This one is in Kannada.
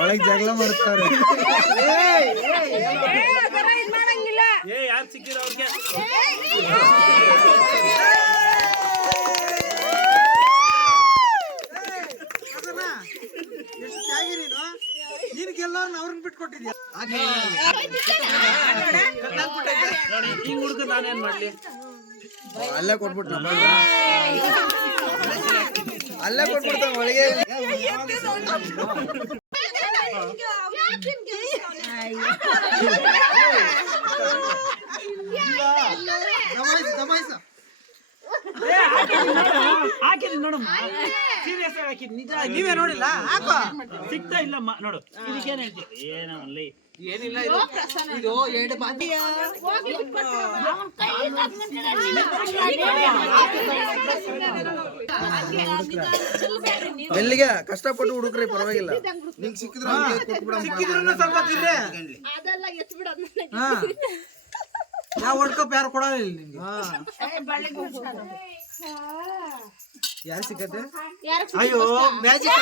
ಒಳಗೆ ಜಗಳ ಮಾಡ್ತಾರೆ. ಯಾರು ಸಿಕ್ಕಿರ ಅವ್ರಿಗೆ ಅವ್ರನ್ನ ಬಿಟ್ಕೊಟ್ಟಿದ್ಯಾ ನೋಡಿ ಹಿಂಗ್ ಹುಡುಗ ನಾನೇನ್ ಮಾಡ್ಲಿ ಅಲ್ಲೇ ಕೊಟ್ಬಿಟ್ಟು ಅಲ್ಲೇ ಕೊಟ್ಬಿಡ್ತಾವ ಒಳಗೆ. ಹಾಕಿದ್ ನೋಡಮ್ಮ, ಸೀರಿಯಸ್ ಆಗಿ ಹಾಕಿದ್ ನಿಜ. ನೀವೇ ನೋಡಿಲ್ಲ? ಹಾಕೋ. ಸಿಗ್ತಾ ಇಲ್ಲಮ್ಮ ನೋಡು. ಇದಕ್ಕೇನ್ ಹೇಳ್ತೀವಿ? ಏನವಲ್ಲಿ ಏನಿಲ್ಲ, ಇದು ಎರಡು ಬಾಂಧಿ ಎಲ್ಲಿಗೆ ಕಷ್ಟಪಟ್ಟು ಹುಡುಕ್ರಿ, ಪರವಾಗಿಲ್ಲ. ನಿಂಗೆ ಸಿಕ್ಕಿದ್ರು ಸ್ವಲ್ಪ ತಿನ್ನಿ. ಯಾವ ವರ್ಲ್ಡ್ ಕಪ್ ಯಾರು ಕೊಡಲ್ಲ ನಿಮ್ಗೆ. ಯಾರು ಸಿಕ್ಕತ್ತೆ? ಅಯ್ಯೋ ಮ್ಯಾಜಿಕ್